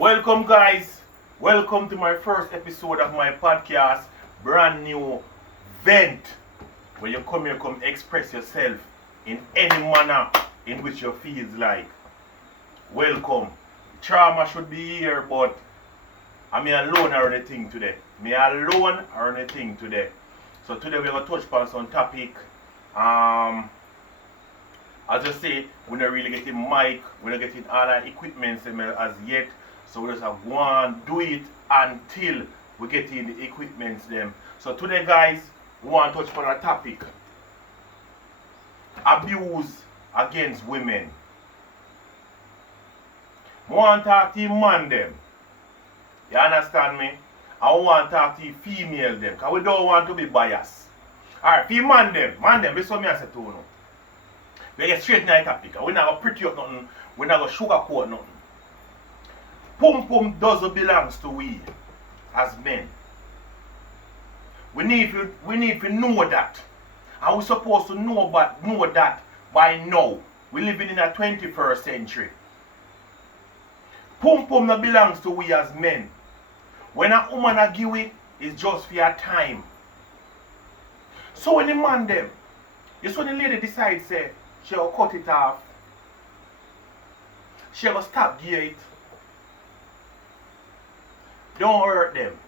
Welcome, guys. Welcome to my first episode of my podcast, brand new vent, where you come here, come express yourself in any manner in which you feel like. Welcome. Trauma should be here, but I'm alone or anything today. Me alone or anything today. So today we're gonna touch upon some topic. As I say, we're not really getting mic, we're not getting all our equipment as yet. So we just have go and do it until we get in the equipments them. So today, guys, we want to touch upon a topic. Abuse against women. I want to talk to you man them. You understand me? I want to talk to you female them. Because we don't want to be biased. Alright, for man them. Man them, this is what I say to you. We get straight in the topic. We're not going to pretty up nothing. We're not going to sugarcoat nothing. Pum pum doesn't belong to we as men. We need to know that. And we're supposed to know that by now. We're living in a 21st century. Pum pum no belongs to we as men. When a woman a give it, it's just for your time. So when the man them, just when the lady decides say she will cut it off, she will stop give it. Don't hurt them.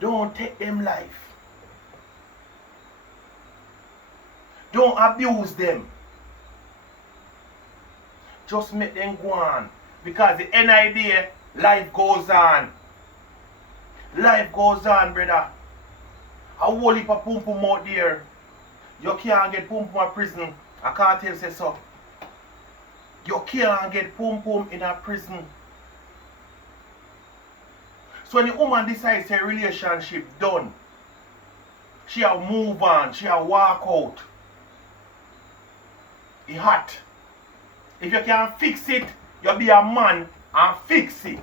Don't take them life. Don't abuse them. Just make them go on. Because the end idea, life goes on. Life goes on, brother. A whole heap of pum pum out there. You can't get pum pum in prison. I can't tell you so. You can't get pum pum in a prison. So when the woman decides her relationship done, she'll move on, she'll walk out. It's hot. If you can fix it, you'll be a man and fix it.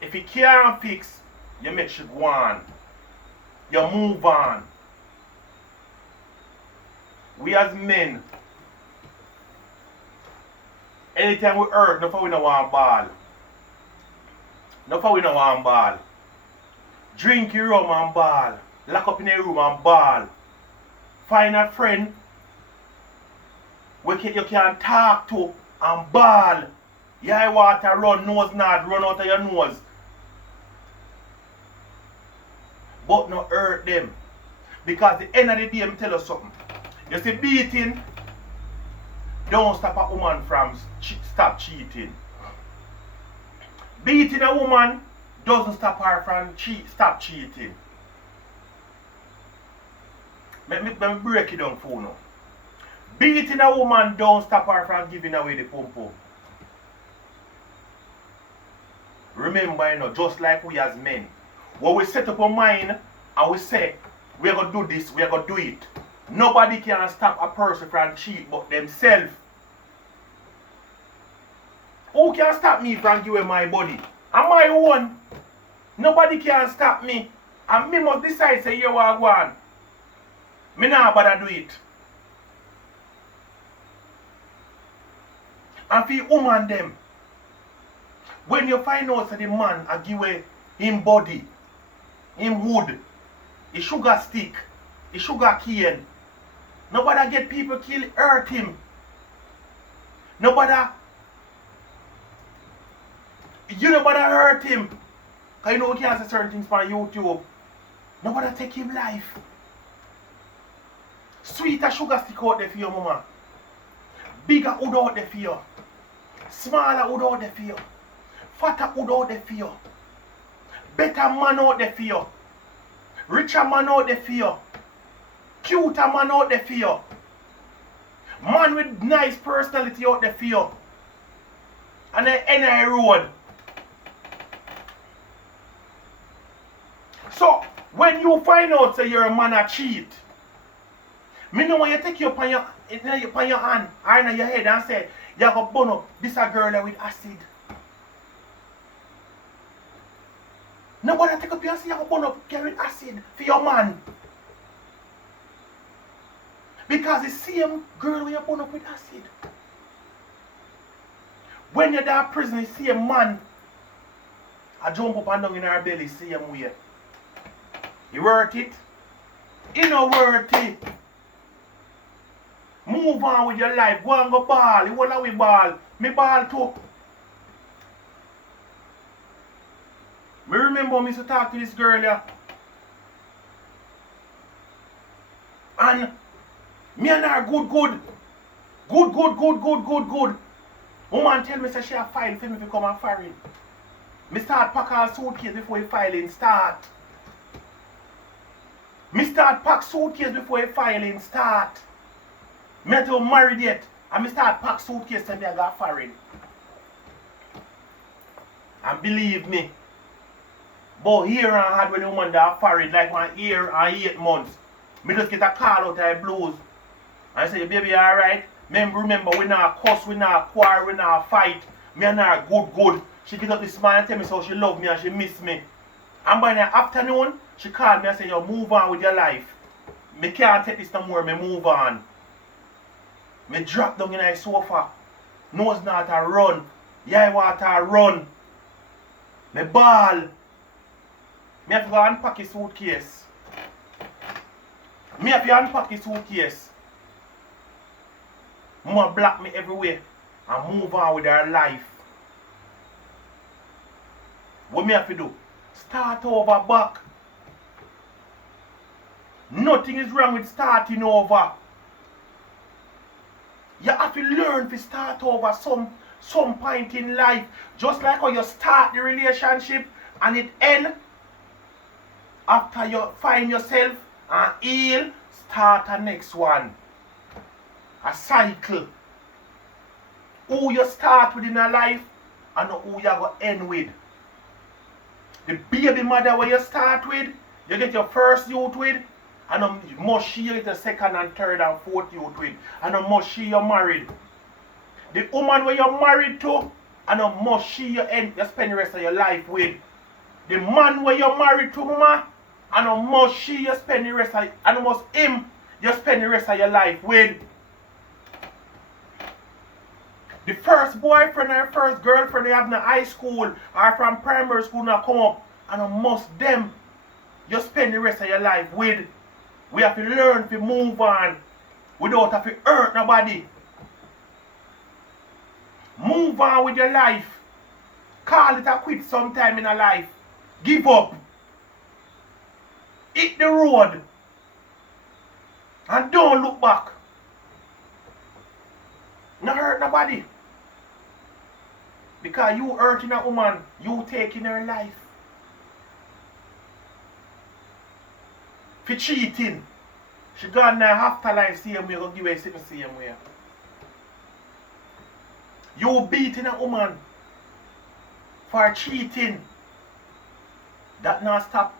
If you can't fix, you make sure go on. You move on. We as men, anytime we hurt, no for we no want ball. No for we no want ball. Drink your rum and ball. Lock up in a room and ball. Find a friend where you can talk to and ball. Yeah, water run, nose not run out of your nose. But not hurt them. Because the end of the day, I'm tell you something. You see, beating don't stop a woman from stop cheating. Beating a woman doesn't stop her from stop cheating. Let me break it down for you now. Beating a woman don't stop her from giving away the pum pum. Remember, you know, just like we as men, when we set up our mind and we say, we're going to do this, we're going to do it. Nobody can stop a person from cheat but themselves. Who can stop me from giving my body? I'm my own. Nobody can stop me. And me must decide say you are one. Me not bother do it. And for woman them, when you find out that the man a give away him body, him wood, his sugar stick, his sugar cane, nobody get people kill, hurt him. Nobody hurt him. Because you know we can't say certain things on YouTube. Nobody take him life. Sweeter sugar stick out there for your mama. Bigger wood out there for you. Smaller wood out there for you. Fatter wood out there for you. Better man out there for you. Richer man out there for you. Cuter man out there for you. Man with nice personality out there for you. And then NI road. So, when you find out that you're a man a cheat, me know when you take you upon your hand or in your head and say, you have to burn up this a girl with acid. Nobody take up your hand and say you have to burn up girl with acid for your man. Because the same girl will you burn up with acid. When you're in prison, you see a man, I jump up and down in her belly, see him way. You worth it? You know worth it. Move on with your life. Go and go ball. You wanna we ball. Me ball too. Me remember me to talk to this girl here. And me and her good. Good. Woman tell me say she a file for me to come and foreign. Me start pack her suitcase before the filing start. Me start pack suitcase before the filing start. Me not even married yet. And me start pack suitcase and me I got foreign. And believe me, but here I had when the woman that foreign like my year and 8 months. Me just get a call out of the blues. And I say, baby, alright? Remember, we not cuss, we not quarrel, we not fight. Me and her good. She get up this morning and tell me so she love me and she miss me. And by the afternoon, she called me and said, yo, move on with your life. Me can't take this no more, me move on. Me drop down in the sofa. Nose not a run. Yeah, water a run. Me ball. Me have to go unpack his suitcase. Me have to unpack his suitcase. Mama block me everywhere and move on with her life. What me have to do? Start over back. Nothing is wrong with starting over. You have to learn to start over some point in life. Just like how you start the relationship and it ends. After you find yourself and heal, start a next one. A cycle. Who you start with in a life and who you going to end with. The baby mother where you start with, you get your first youth with, and you must she get the second and third and fourth youth with, and you must she you married. The woman where you're married to, and you must she you spend the rest of your life with. The man where you're married to, mama, and you must she you spend the rest of, and you must him you spend the rest of your life with. The first boyfriend or first girlfriend you have in high school or from primary school now come up, and you must them you spend the rest of your life with. We have to learn to move on without having to hurt nobody. Move on with your life. Call it a quit sometime in a life. Give up. Hit the road. And don't look back. Not hurt nobody. Because you hurting a woman, you taking her life. For cheating, she gone now afterlife same way, go give her the same way. You beating a woman for cheating. That not stop